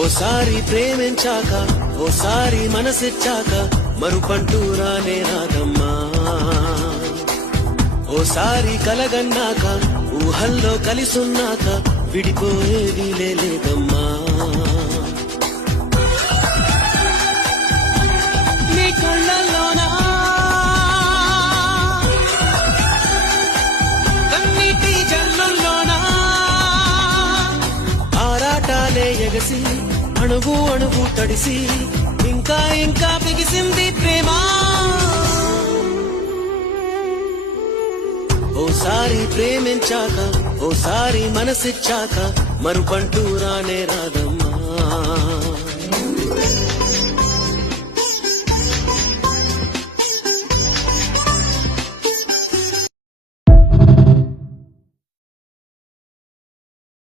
ఓసారి ప్రేమించాక ఓసారి మనసిచ్చాక మరుపంటూ రానే రాదమ్మా. ఓసారి కలగన్నాక ఊహల్లో కలిసున్నాక విడిపోయేది లేదమ్మా. నీ కళ్ళల్లోనా కన్నీటి జల్లుల్లోనా ఆరాటాలే ఎగసి అణువు అణువు తడిసి ఇంకా ఇంకా బిగిసింది ప్రేమ. ఓసారి ప్రేమించాక ఓసారి మనసిచ్చాక మరుపంటూ రానే రాదమ్మా.